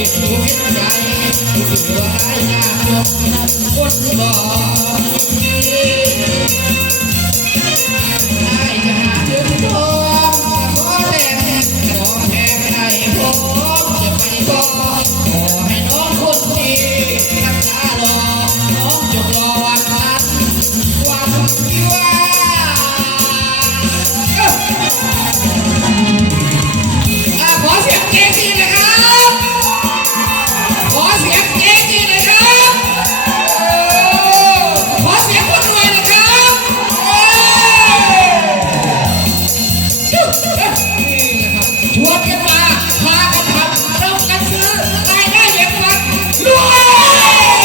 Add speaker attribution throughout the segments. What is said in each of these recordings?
Speaker 1: ผู้ใดผู้ร้ายยากจนนั้นคนบ่ขอแลกแลกขอแลกให้ผมจะไปบอก ชวนกันมาพากันทำรับกันซื้อรายได้อย่นั้นรวย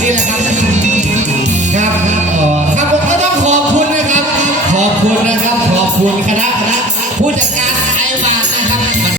Speaker 1: นี่แหละครับครับครับอ๋อครับผมก็ต้องขอบคุณนะครับ ขอบคุณนะครับ ขอบคุณะคณะ